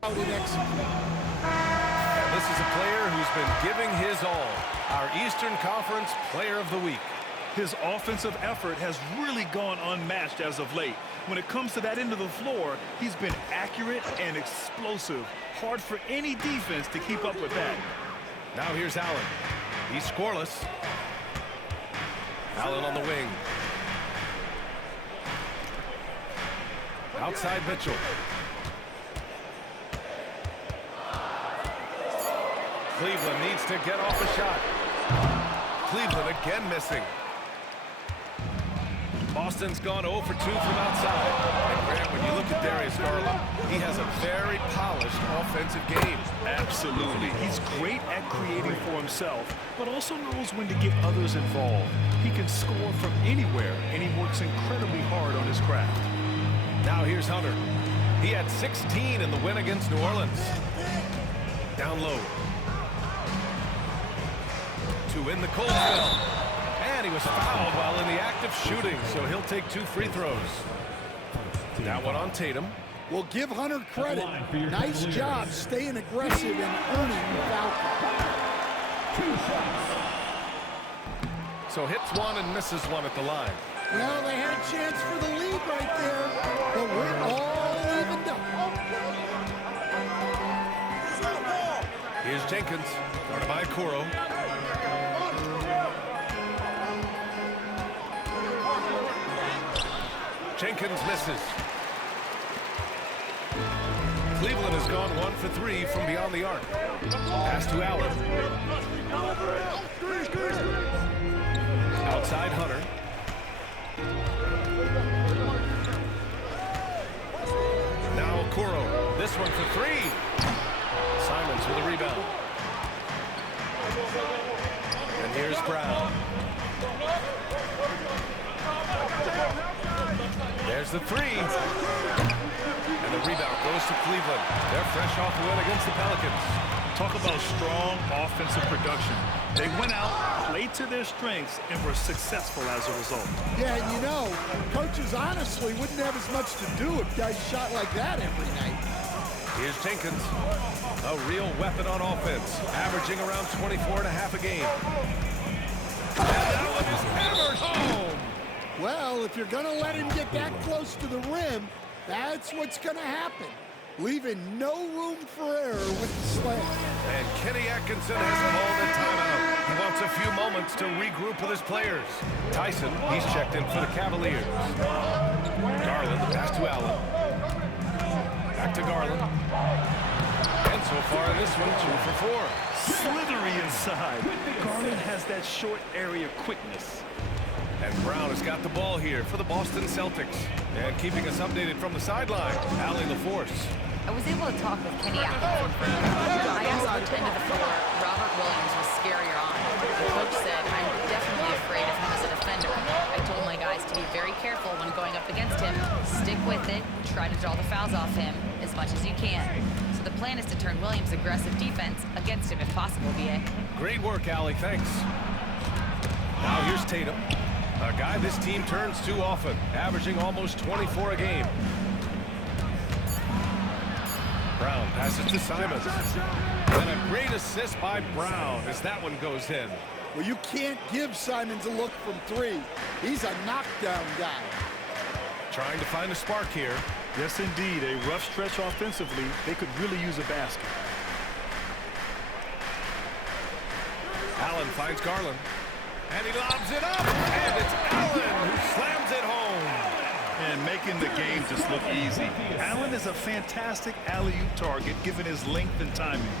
Out and execute. And this is a player who's been giving his all. Our Eastern Conference Player of the Week. His offensive effort has really gone unmatched as of late. When it comes to that end of the floor, he's been accurate and explosive. Hard for any defense to keep up with that. Now here's Allen. He's scoreless. Allen on the wing. Outside Mitchell. Cleveland needs to get off a shot. Cleveland again missing. Boston's gone 0 for 2 from outside. And Grant, when you look at Darius Garland, he has a very polished offensive game. Absolutely. He's great at creating for himself, but also knows when to get others involved. He can score from anywhere, and he works incredibly hard on his craft. Now here's Hunter. He had 16 in the win against New Orleans. Down low. To win the cold spell. And he was fouled while in the act of shooting, so he'll take 2 free throws. That one on Tatum. We'll give Hunter credit. Nice job staying aggressive and earning the foul. So hits one and misses one at the line. Well, they had a chance for the lead right there, but we're all evened up. Here's Jenkins, guarded by Kuro. Jenkins misses. Cleveland has gone 1 for 3 from beyond the arc. Pass to Allen. Outside Hunter. Now Kuro. This one for 3. Simons with a rebound. And here's Brown. There's the 3. And the rebound goes to Cleveland. They're fresh off the win against the Pelicans. Talk about strong offensive production. They went out, played to their strengths, and were successful as a result. Yeah, and you know, coaches honestly wouldn't have as much to do if guys shot like that every night. Here's Jenkins, a real weapon on offense, averaging around 24 and a half a game. And that one is hammered home. Well, if you're going to let him get that close to the rim, that's what's going to happen. Leaving no room for error with the slam. And Kenny Atkinson has called a timeout. He wants a few moments to regroup with his players. Tyson, he's checked in for the Cavaliers. Garland, the pass to Allen. Back to Garland. And so far in this one, 2 for 4. Slithery inside. Garland has that short area quickness. And Brown has got the ball here for the Boston Celtics. And keeping us updated from the sideline, Allie LaForce. I was able to talk with Kenny Atkinson for a minute. I asked which end of the floor Robert Williams was scarier on. The coach said, I'm definitely afraid of him as a defender. I told my guys to be very careful when going up against him. Stick with it. Try to draw the fouls off him as much as you can. So the plan is to turn Williams' aggressive defense against him if possible, B.A. Great work, Allie. Thanks. Now here's Tatum. A guy this team turns to often, averaging almost 24 a game. Brown passes to Simons. And a great assist by Brown as that one goes in. Well, you can't give Simons a look from 3. He's a knockdown guy. Trying to find a spark here. Yes, indeed. A rough stretch offensively. They could really use a basket. Allen finds Garland. And he lobs it up. And it's Allen who slams it home. And making the game just look easy. Allen is a fantastic alley-oop target given his length and timing.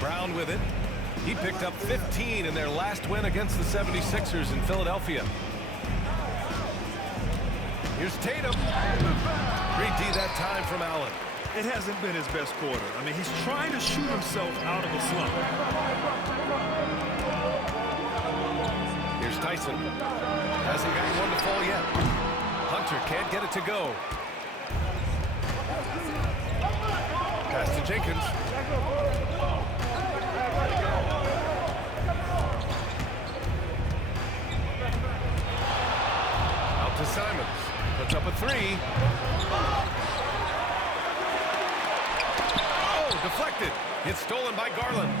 Brown with it. He picked up 15 in their last win against the 76ers in Philadelphia. Here's Tatum. Great D that time from Allen. It hasn't been his best quarter. I mean, he's trying to shoot himself out of a slump. Here's Tyson. Hasn't got one to fall yet. Hunter can't get it to go. Pass to Jenkins. Out to Simons. Puts up a 3. stolen by Garland.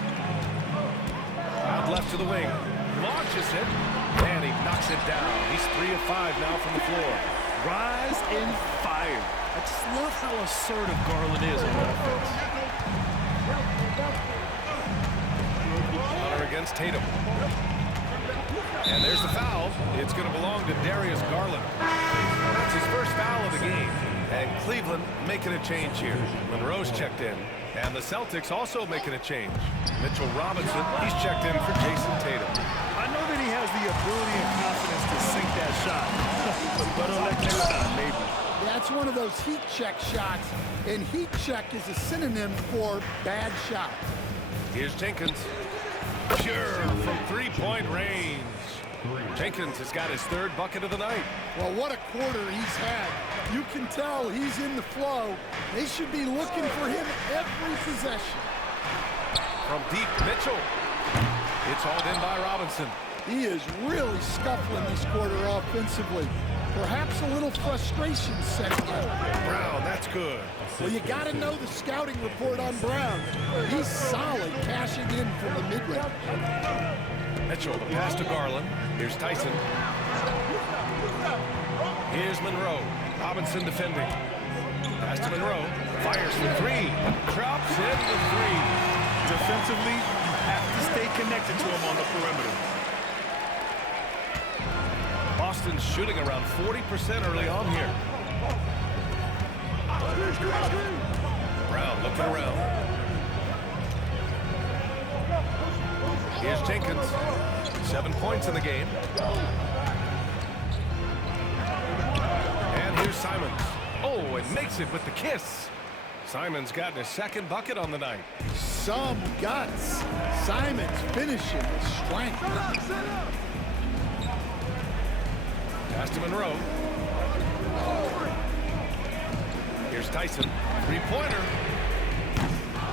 Out left to the wing. Launches it. And he knocks it down. He's 3 of 5 now from the floor. Rise and fire. I just love how assertive Garland is on offense. Hunter against Tatum. And there's the foul. It's going to belong to Darius Garland. That's his first foul of the game. And Cleveland making a change here. Monroe's checked in. And the Celtics also making a change. Mitchell Robinson, he's checked in for Jason Tatum. I know that he has the ability and confidence to sink that shot. But on that next time, maybe. That's one of those heat check shots. And heat check is a synonym for bad shot. Here's Jenkins. Pure from three-point range. Jenkins has got his 3rd bucket of the night. Well, what a quarter he's had. You can tell he's in the flow. They should be looking for him every possession. From deep, Mitchell. It's hauled in by Robinson. He is really scuffling this quarter offensively. Perhaps a little frustration setting in. Brown, that's good. Well, you got to know the scouting report on Brown. He's solid cashing in from the mid-range. Mitchell, the pass to Garland. Here's Tyson. Here's Monroe. Robinson defending. Pass to Monroe. Fires for 3. Drops in the 3. Defensively, you have to stay connected to him on the perimeter. Boston's shooting around 40% early on here. Brown looking around. Here's Jenkins. 7 points in the game. And here's Simons. Oh, and makes it with the kiss. Simons gotten his 2nd bucket on the night. Some guts. Simons finishing with strength. Pass to Monroe. Here's Tyson. 3-pointer.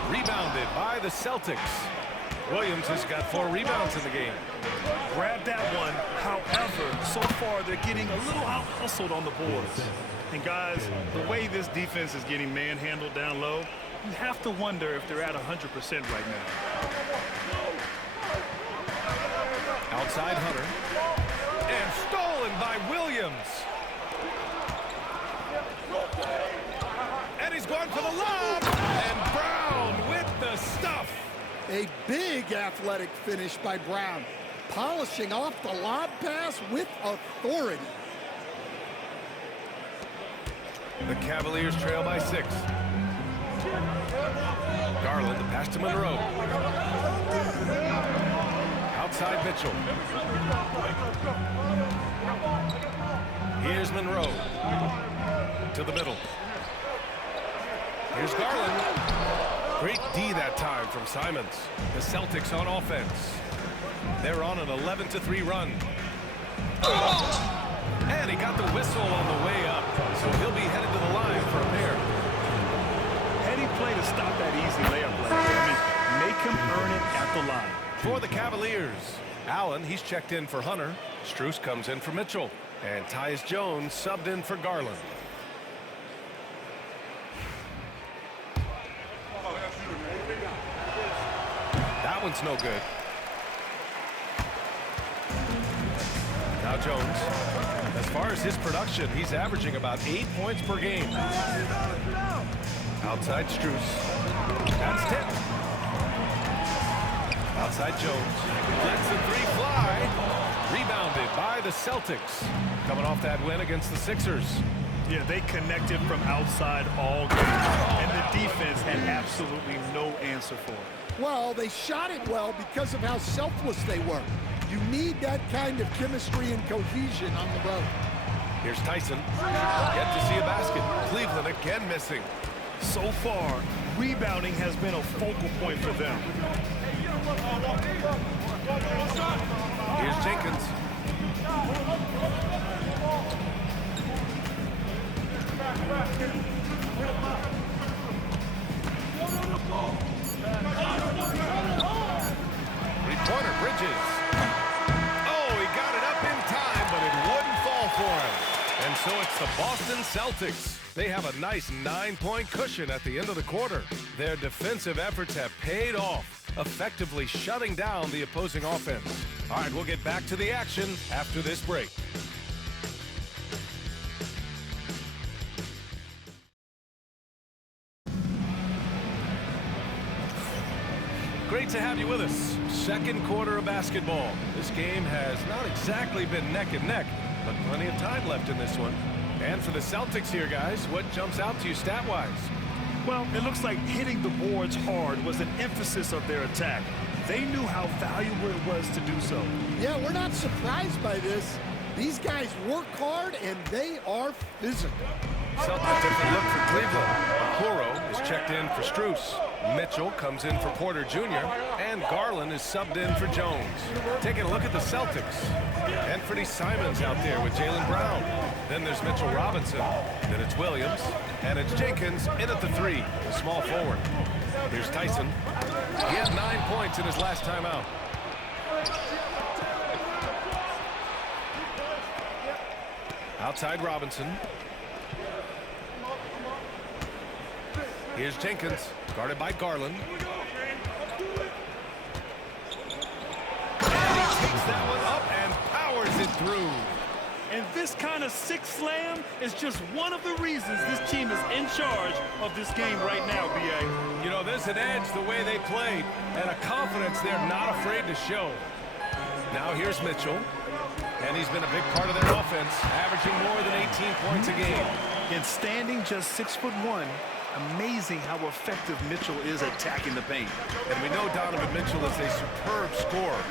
Rebounded by the Celtics. Williams has got 4 rebounds in the game. Grab that one. However, so far they're getting a little out-hustled on the boards. And guys, the way this defense is getting manhandled down low, you have to wonder if they're at 100% right now. Outside Hunter. And stolen by Williams. And he's going for the lob. And Brown with the stuff. A big athletic finish by Brown. Polishing off the lob pass with authority. The Cavaliers trail by 6. Garland, the pass to Monroe. Outside Mitchell. Here's Monroe. To the middle. Here's Garland. Great D that time from Simons. The Celtics on offense. They're on an 11-3 run. And he got the whistle on the way up, so he'll be headed to the line for a pair. Heady play to stop that easy layup like that. Make him earn it at the line. For the Cavaliers, Allen, he's checked in for Hunter. Strus comes in for Mitchell. And Tyus Jones subbed in for Garland. That one's no good. Now Jones. As far as his production, he's averaging about 8 points per game. Outside Strus. That's tipped. Outside Jones. Lets the 3 fly. Rebounded by the Celtics. Coming off that win against the Sixers. Yeah, they connected from outside all game. And the defense had absolutely no answer for it. Well, they shot it well because of how selfless they were. You need that kind of chemistry and cohesion on the road. Here's Tyson. Yet to see a basket. Cleveland again missing. So far, rebounding has been a focal point for them. Here's Jenkins. Three-pointer, Bridges. Oh, he got it up in time, but it wouldn't fall for him. And so it's the Boston Celtics They have a nice 9-point cushion at the end of the quarter. Their defensive efforts have paid off, effectively shutting down the opposing offense. All right, we'll get back to the action after this break. Great to have you with us. Second quarter of basketball. This game has not exactly been neck and neck, but plenty of time left in this one. And for the Celtics here, guys, what jumps out to you stat-wise? Well, it looks like hitting the boards hard was an emphasis of their attack. They knew how valuable it was to do so. Yeah, we're not surprised by this. These guys work hard, and they are physical. Celtics different look for Cleveland. Okoro is checked in for Strus. Mitchell comes in for Porter Jr. And Garland is subbed in for Jones. Taking a look at the Celtics. Anthony Simons out there with Jaylen Brown. Then there's Mitchell Robinson. Then it's Williams. And it's Jenkins in at the 3, the small forward. Here's Tyson. He had 9 points in his last time out. Outside Robinson. Here's Jenkins, guarded by Garland. And he takes that one up and powers it through. And this kind of six slam is just one of the reasons this team is in charge of this game right now, B.A. You know, there's an edge the way they played and a confidence they're not afraid to show. Now here's Mitchell, and he's been a big part of their offense, averaging more than 18 points a game. And standing just 6'1", amazing how effective Mitchell is attacking the paint. And we know Donovan Mitchell is a superb scorer.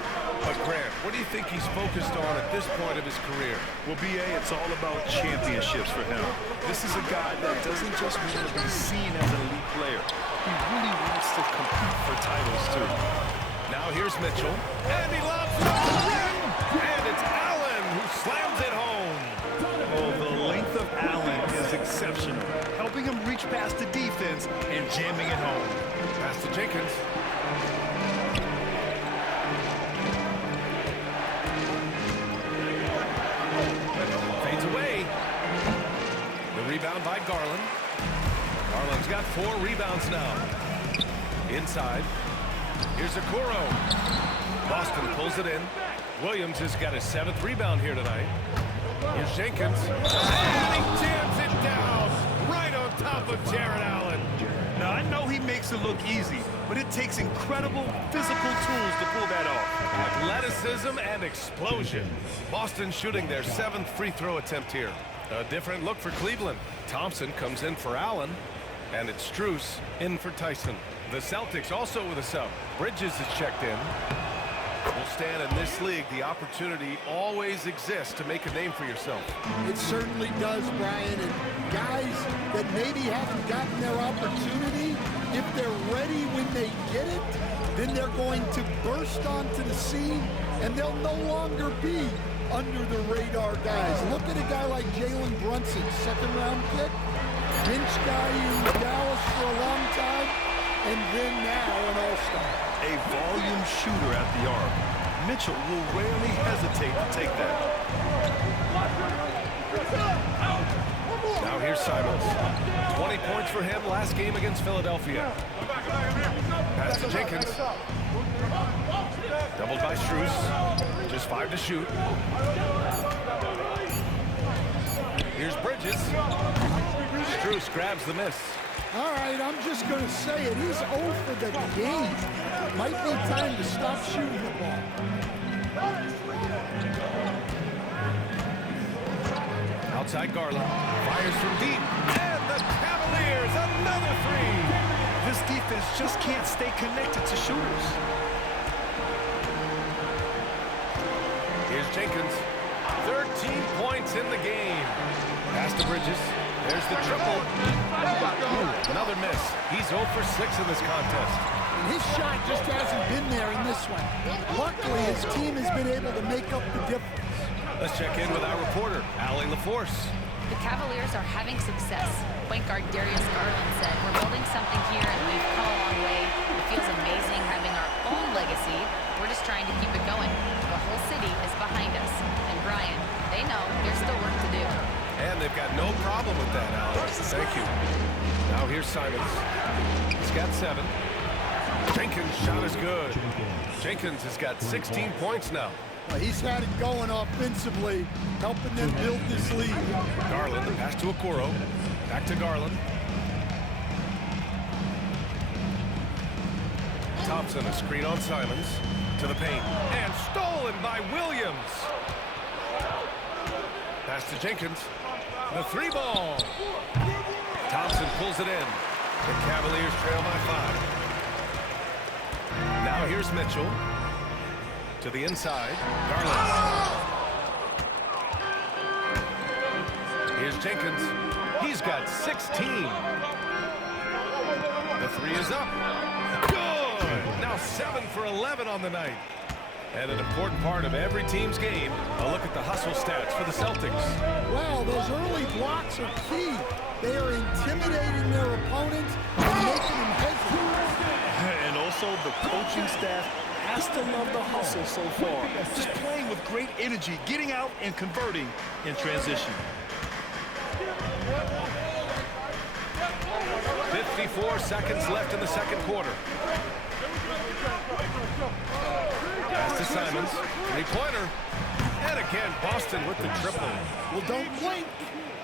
But Grant, what do you think he's focused on at this point of his career? Well, B.A., it's all about championships for him. This is a guy that doesn't just want to be seen as an elite player. He really wants to compete for titles, too. Now here's Mitchell. And he lobs it off the rim. And it's Allen who slams it home. Oh, the length of Allen is exceptional, helping him reach past the defense and jamming it home. Pass to Jenkins. Fades away. The rebound by Garland. Garland's got 4 rebounds now. Inside. Here's Okoro. Boston pulls it in. Williams has got his 7th rebound here tonight. Here's Jenkins. And he jams it down right on top of Jared Allen. Now, I know he makes it look easy, but it takes incredible physical tools to pull that off. Athleticism and explosion. Boston shooting their 7th free throw attempt here. A different look for Cleveland. Thompson comes in for Allen, and it's Strus in for Tyson. The Celtics also with a sub. Bridges is checked in. Will stand in this league, the opportunity always exists to make a name for yourself. It certainly does, Brian. And guys that maybe haven't gotten their opportunity, if they're ready when they get it, then they're going to burst onto the scene, and they'll no longer be under the radar guys. Look at a guy like Jalen Brunson, 2nd-round pick, bench guy in Dallas for a long time, and then now an all-star. A volume shooter at the arc. Mitchell will rarely hesitate to take that. Now here's Simons. 20 points for him last game against Philadelphia. Pass to Jenkins. Doubled by Strus. Just 5 to shoot. Here's Bridges. Strus grabs the miss. All right, I'm just going to say it. He's 0 for the game. Might be time to stop shooting the ball. Outside Garland. Fires from deep. And the Cavaliers, another 3. This defense just can't stay connected to shooters. Here's Jenkins. 13 points in the game. Pass to Bridges. There's the triple. Ooh, another miss. He's 0 for 6 in this contest. And his shot just hasn't been there in this one. Luckily, his team has been able to make up the difference. Let's check in with our reporter, Allie LaForce. The Cavaliers are having success. Point guard Darius Garland said, "We're building something here and we've come a long way. It feels amazing having our own legacy. We're just trying to keep it going. The whole city is behind us." And Brian, they know there's still work to do. And they've got no problem with that, Alex. Thank you. Now here's Simons. He's got 7. Jenkins' shot is good. Jenkins has got 16 points now. He's had it going offensively, helping them build this lead. Garland, the pass to Okoro. Back to Garland. Thompson, a screen on Simons. To the paint. And stolen by Williams. Pass to Jenkins. The 3-ball. Thompson pulls it in. The Cavaliers trail by 5. Now here's Mitchell. To the inside. Garland. Here's Jenkins. He's got 16. The 3 is up. Good! Now 7 for 11 on the night. And an important part of every team's game, a look at the hustle stats for the Celtics. Wow, those early blocks are key. They are intimidating their opponents and making them hesitate. And also the coaching staff has to love the hustle so far. Just playing with great energy, getting out and converting in transition. 54 seconds left in the second quarter. Pass to Simons. 3-pointer. And again, Boston with the triple. Well, don't blink,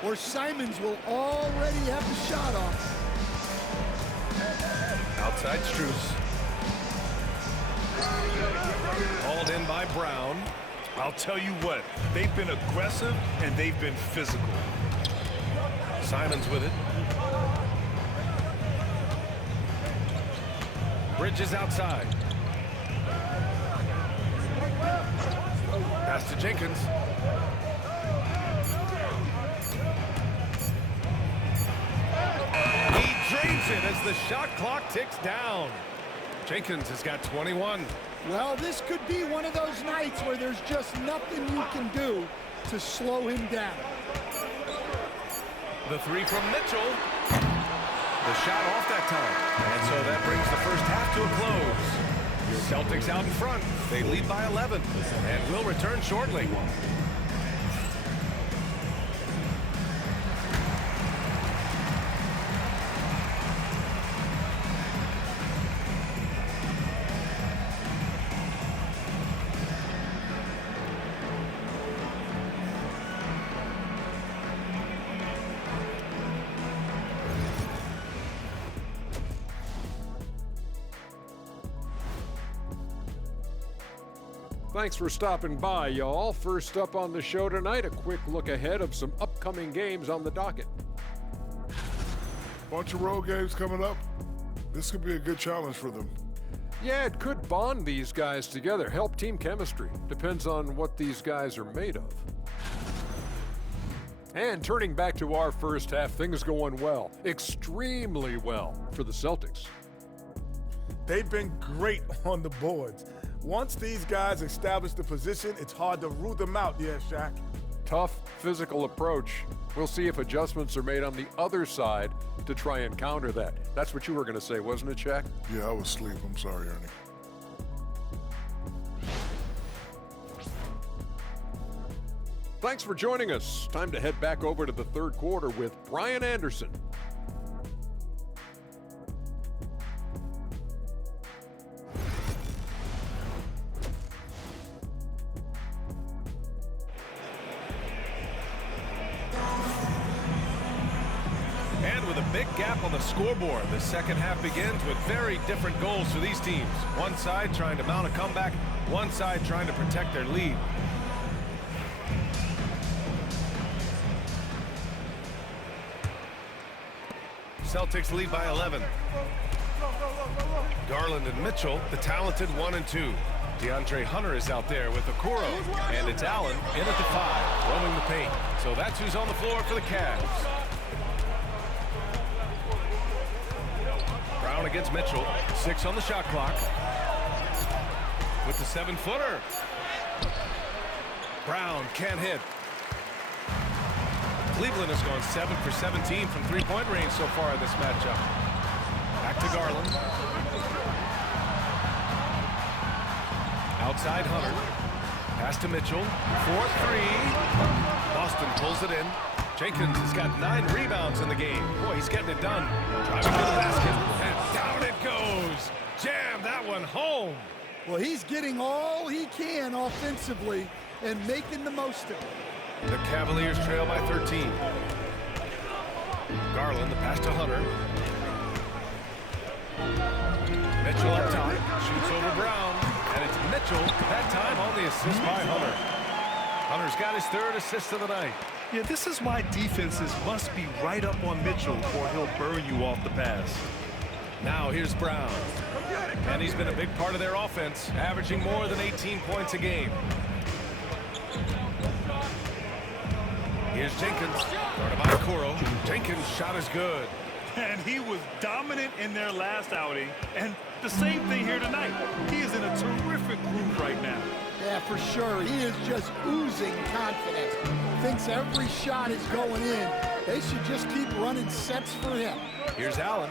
or Simons will already have the shot off. Outside Strus. Hauled in by Brown. I'll tell you what, they've been aggressive and they've been physical. Simons with it. Bridges outside. Pass to Jenkins. He drains it as the shot clock ticks down. Jenkins has got 21. Well, this could be one of those nights where there's just nothing you can do to slow him down. The 3 from Mitchell. The shot off that time. And so that brings the first half to a close. Celtics out in front. They lead by 11 and will return shortly. Thanks for stopping by, y'all. First up on the show tonight, a quick look ahead of some upcoming games on the docket. Bunch of road games coming up. This could be a good challenge for them. Yeah, it could bond these guys together, help team chemistry. Depends on what these guys are made of. And turning back to our first half, things going well, extremely well for the Celtics. They've been great on the boards. Once these guys establish the position, it's hard to root them out, yeah, Shaq. Tough physical approach. We'll see if adjustments are made on the other side to try and counter that. That's what you were going to say, wasn't it, Shaq? Yeah, I was asleep. I'm sorry, Ernie. Thanks for joining us. Time to head back over to the third quarter with Brian Anderson. And with a big gap on the scoreboard, the second half begins with very different goals for these teams. One side trying to mount a comeback, one side trying to protect their lead. Celtics lead by 11. Garland and Mitchell, the talented 1 and 2. DeAndre Hunter is out there with Okoro, and it's Allen in at the 5, roaming the paint. So that's who's on the floor for the Cavs. Brown against Mitchell, 6 on the shot clock. With the 7-footer. Brown can't hit. Cleveland has gone 7 for 17 from three-point range so far in this matchup. Back to Garland. Outside Hunter. Pass to Mitchell. 4-3. Boston pulls it in. Jenkins has got 9 rebounds in the game. Boy, he's getting it done. Driving to the basket, and down it goes. Jam that one home. Well, he's getting all he can offensively and making the most of it. The Cavaliers trail by 13. Garland, the pass to Hunter. Mitchell up top, shoots over Brown, and it's Mitchell, that time on the assist by Hunter. Hunter's got his 3rd assist of the night. Yeah, this is why defenses must be right up on Mitchell or he'll burn you off the pass. Now here's Brown. And he's been a big part of their offense, averaging more than 18 points a game. Here's Jenkins, guarded by Okoro. Jenkins' shot is good. And he was dominant in their last outing. And the same thing here tonight. He is in a terrific groove right now. Yeah, for sure. He is just oozing confidence. Thinks every shot is going in. They should just keep running sets for him. Here's Allen.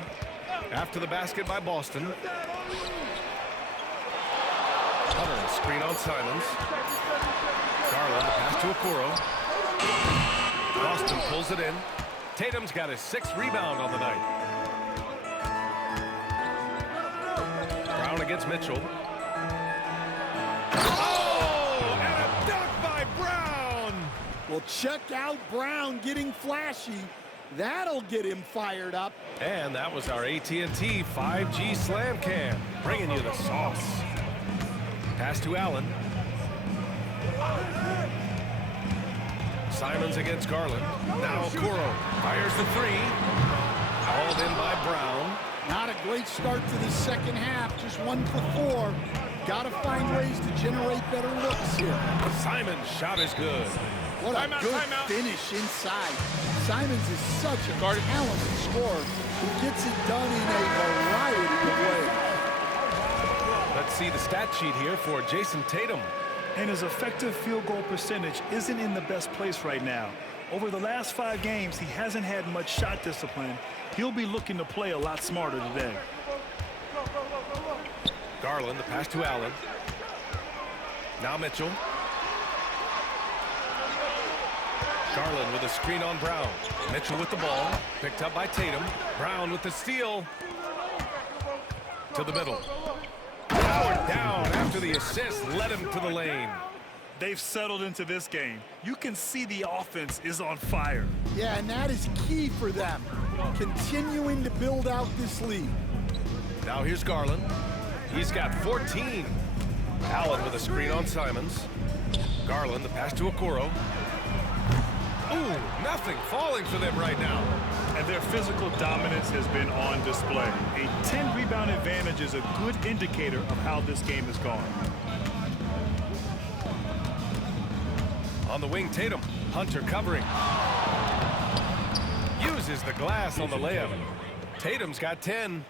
After the basket by Boston. Hunter, screen on Simons. Garland, the pass to Okoro. Boston pulls it in. Tatum's got his 6th rebound on the night. Brown against Mitchell. Oh, and a dunk by Brown. Well, check out Brown getting flashy. That'll get him fired up. And that was our AT&T 5G Slam Cam, bringing you the sauce. Pass to Allen. Simons against Garland. Now Okoro fires the 3. Hauled in by Brown. Not a great start to the second half. Just 1 for 4. Got to find ways to generate better looks here. Simons' shot is good. What a good finish inside. Simons is such a talented scorer who gets it done in a variety of ways. Let's see the stat sheet here for Jason Tatum. And his effective field goal percentage isn't in the best place right now. Over the last 5 games, he hasn't had much shot discipline. He'll be looking to play a lot smarter today. Garland, the pass to Allen. Now Mitchell. Garland with a screen on Brown. Mitchell with the ball. Picked up by Tatum. Brown with the steal. To the middle. Howard down after the assist. Led him to the lane. They've settled into this game. You can see the offense is on fire. Yeah, and that is key for them. Continuing to build out this lead. Now here's Garland. He's got 14. Allen with a screen on Simons. Garland, the pass to Okoro. Ooh, nothing falling for them right now. And their physical dominance has been on display. A 10-rebound advantage is a good indicator of how this game has gone. On the wing, Tatum. Hunter covering. Uses the glass on the layup. Tatum's got 10.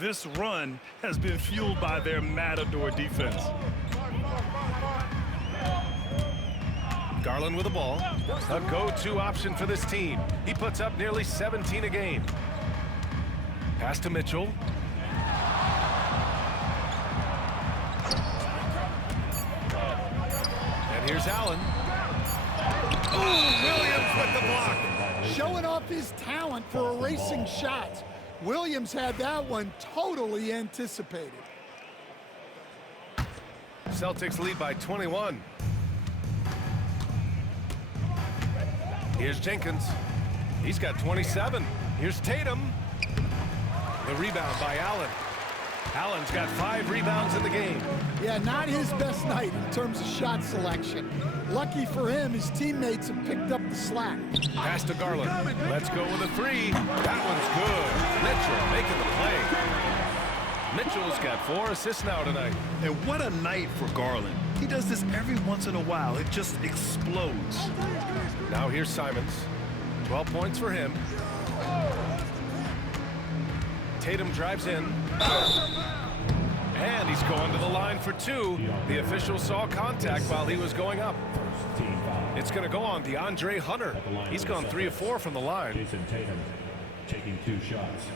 This run has been fueled by their Matador defense. Garland with the ball. A go-to option for this team. He puts up nearly 17 a game. Pass to Mitchell. And here's Allen. Oh, Williams with the block. Showing off his talent for erasing shots. Williams had that one totally anticipated. Celtics lead by 21. Here's Jenkins. He's got 27. Here's Tatum. The rebound by Allen. Allen's got 5 rebounds in the game. Yeah, not his best night in terms of shot selection. Lucky for him, his teammates have picked up the slack. Pass to Garland. Let's go with a 3. That one's good. Mitchell making the play. Mitchell's got 4 assists now tonight. And what a night for Garland. He does this every once in a while. It just explodes. Now here's Simons. 12 points for him. Tatum drives in. And he's going to the line for 2. The official saw contact while he was going up. It's going to go on DeAndre Hunter. He's gone 3 of 4 from the line. Jason Tatum taking 2 shots.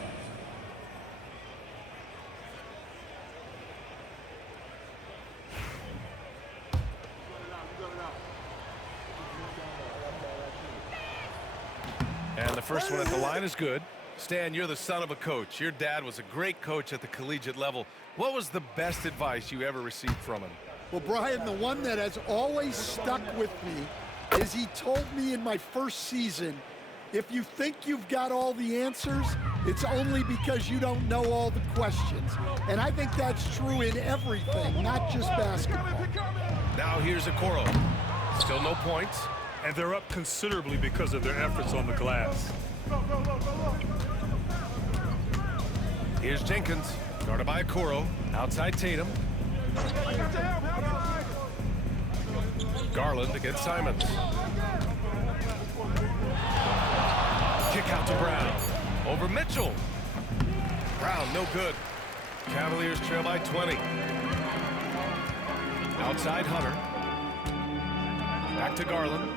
first one at the line is good. Stan, you're the son of a coach. Your dad was a great coach at the collegiate level. What was the best advice you ever received from him? Well, Brian, the one that has always stuck with me is he told me in my first season, if you think you've got all the answers, it's only because you don't know all the questions. And I think that's true in everything, not just basketball. Now here's Okoro. Still no points. And they're up considerably because of their efforts on the glass. Here's Jenkins, guarded by Okoro. Outside Tatum. Garland against Simons. Kick out to Brown. Over Mitchell. Brown, no good. Cavaliers trail by 20. Outside Hunter. Back to Garland.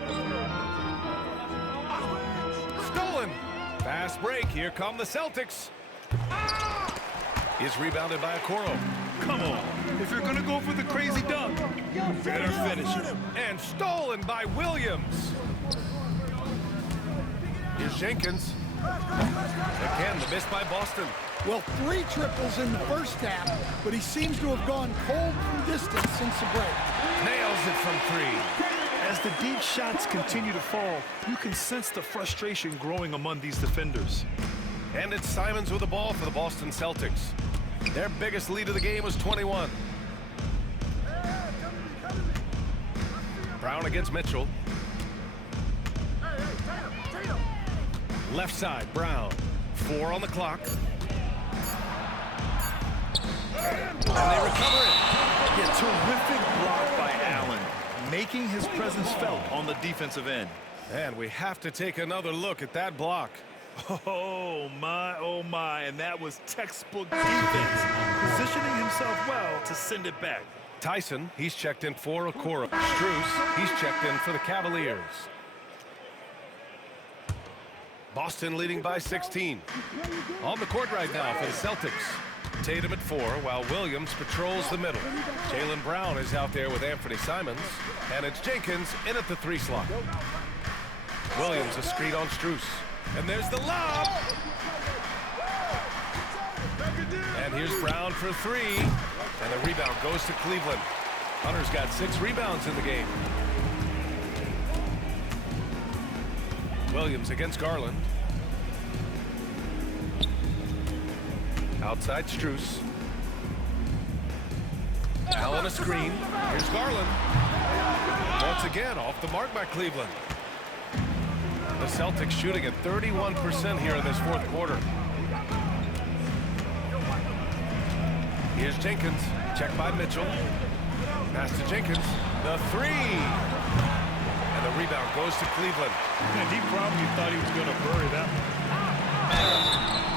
Stolen. Fast break. Here come the Celtics. Is rebounded by Okoro. Come on. If you're going to go for the crazy dunk, you better finish it. And stolen by Williams. Here's Jenkins. Again, the miss by Boston. Well, 3 triples in the first half, but he seems to have gone cold from distance since the break. Nails it from 3. As the deep shots continue to fall, you can sense the frustration growing among these defenders. And it's Simons with the ball for the Boston Celtics. Their biggest lead of the game was 21. Brown against Mitchell. Left side, Brown. 4 on the clock. And they recover it. Yeah, terrific block by Allen, making his presence felt on the defensive end. And we have to take another look at that block. Oh my, and that was textbook defense, positioning himself well to send it back. Tyson, he's checked in for Okoro. Strus, he's checked in for the Cavaliers. Boston leading by 16. On the court right now for the Celtics. Tatum at 4 while Williams patrols the middle. Jaylen Brown is out there with Anthony Simons. And it's Jenkins in at the 3 slot. Williams a screen on Strus. And there's the lob. And here's Brown for 3. And the rebound goes to Cleveland. Hunter's got 6 rebounds in the game. Williams against Garland. Outside Strus. Allen a screen. Here's Garland. Once again off the mark by Cleveland. The Celtics shooting at 31% here in this 4th quarter. Here's Jenkins. Checked by Mitchell. Pass to Jenkins. The 3. And the rebound goes to Cleveland. And he probably thought he was going to bury that one.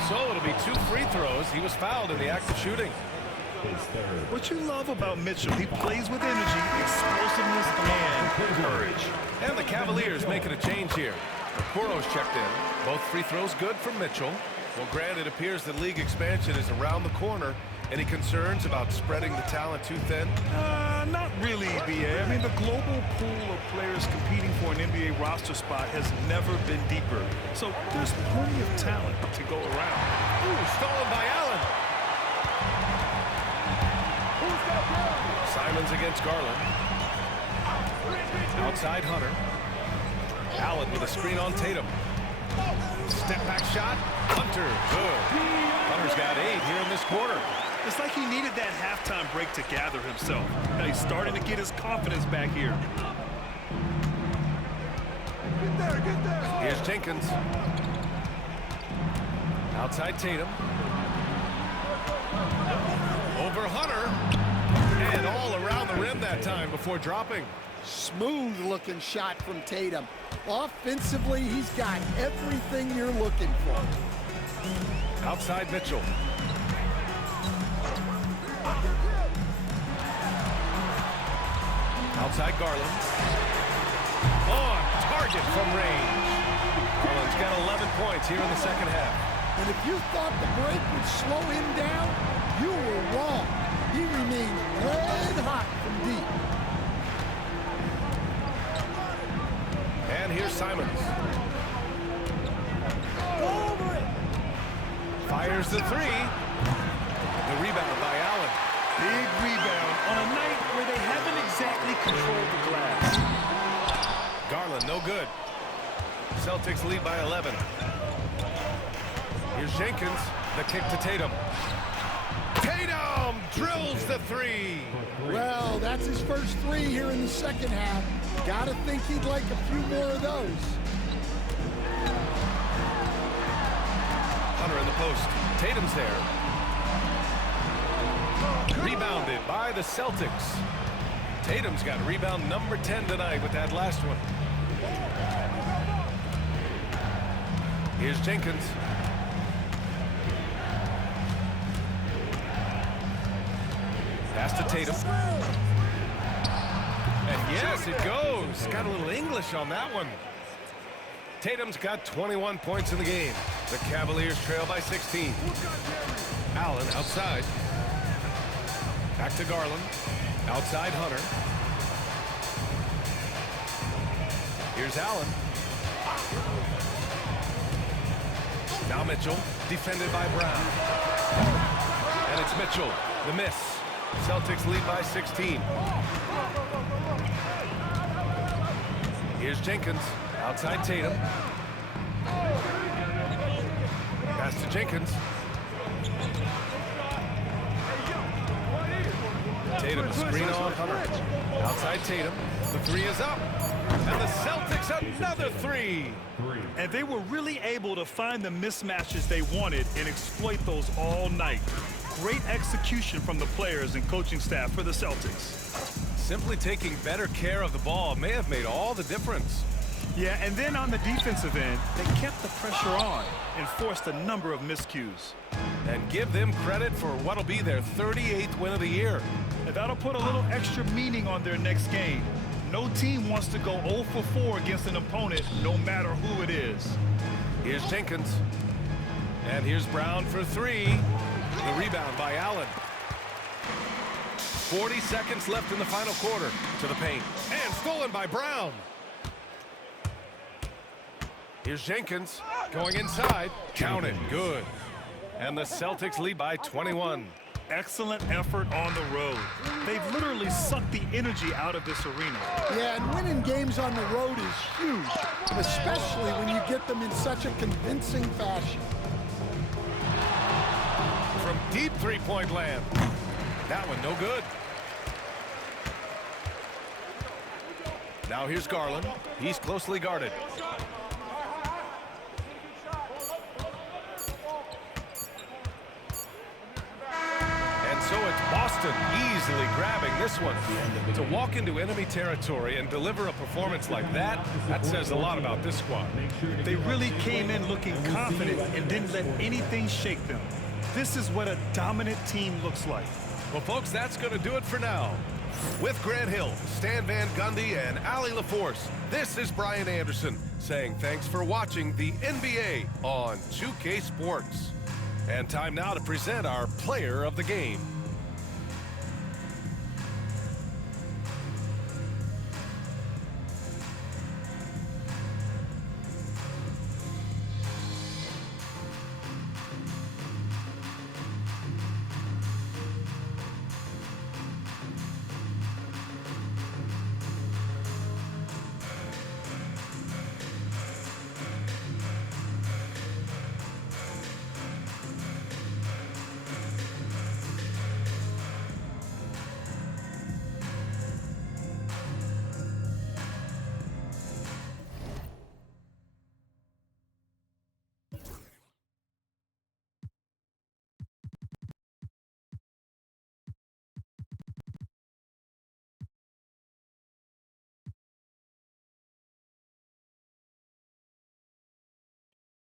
So it'll be 2 free throws. He was fouled in the act of shooting. What you love about Mitchell, he plays with energy, explosiveness, and courage. And the Cavaliers making a change here. Okoro's checked in. Both free throws good from Mitchell. Well, granted, it appears that league expansion is around the corner. Any concerns about spreading the talent too thin? Not really, B.A. I mean, the global pool of players competing for an NBA roster spot has never been deeper. So there's plenty of talent to go around. Ooh, stolen by Allen. Simons against Garland. Outside Hunter. Allen with a screen on Tatum. Step back shot. Hunter, good. Hunter's got 8 here in this quarter. It's like he needed that halftime break to gather himself. Now he's starting to get his confidence back here. Get there. Here's Jenkins. Outside Tatum. Over Hunter. And all around the rim that time before dropping. Smooth looking shot from Tatum. Offensively, he's got everything you're looking for. Outside Mitchell. Outside Garland. On target from range. Garland's got 11 points here in the second half. And if you thought the break would slow him down, you were wrong. He remained red hot from deep. And here's Simons. Fires the three. The rebound by Allen. Big rebound on a night where they haven't exactly controlled the glass. Garland, no good. Celtics lead by 11. Here's Jenkins. The kick to Tatum. Tatum drills the three. Well, that's his first three here in the second half. Gotta think he'd like a few more of those. Hunter in the post. Tatum's there. Rebounded by the Celtics. Tatum's got rebound number 10 tonight with that last one. Here's Jenkins. Pass to Tatum. And yes, it goes. Got a little English on that one. Tatum's got 21 points in the game. The Cavaliers trail by 16. Allen outside. Back to Garland. Outside Hunter. Here's Allen. Now Mitchell, defended by Brown. And it's Mitchell, the miss. Celtics lead by 16. Here's Jenkins, outside Tatum. Pass to Jenkins. Tatum, screen on Hunter. Outside Tatum, the three is up. And the Celtics another three. And they were really able to find the mismatches they wanted and exploit those all night. Great execution from the players and coaching staff for the Celtics. Simply taking better care of the ball may have made all the difference. Yeah, and then on the defensive end, they kept the pressure on and forced a number of miscues. And give them credit for what'll be their 38th win of the year. And that'll put a little extra meaning on their next game. No team wants to go 0 for 4 against an opponent, no matter who it is. Here's Jenkins. And here's Brown for three. The rebound by Allen. 40 seconds left in the final quarter. To the paint. And stolen by Brown. Here's Jenkins. Going inside. Count it. Good. And the Celtics lead by 21. Excellent effort on the road. They've literally sucked the energy out of this arena. Yeah, and winning games on the road is huge, especially when you get them in such a convincing fashion. From deep three-point land. That one no good. Now here's Garland. He's closely guarded. So it's Boston easily grabbing this one. To walk into enemy territory and deliver a performance like that says a lot about this squad. They really came in looking confident and didn't let anything shake them. This is what a dominant team looks like. Well, folks, that's going to do it for now. With Grant Hill, Stan Van Gundy, and Allie LaForce, this is Brian Anderson saying thanks for watching the NBA on 2K Sports. And time now to present our player of the game.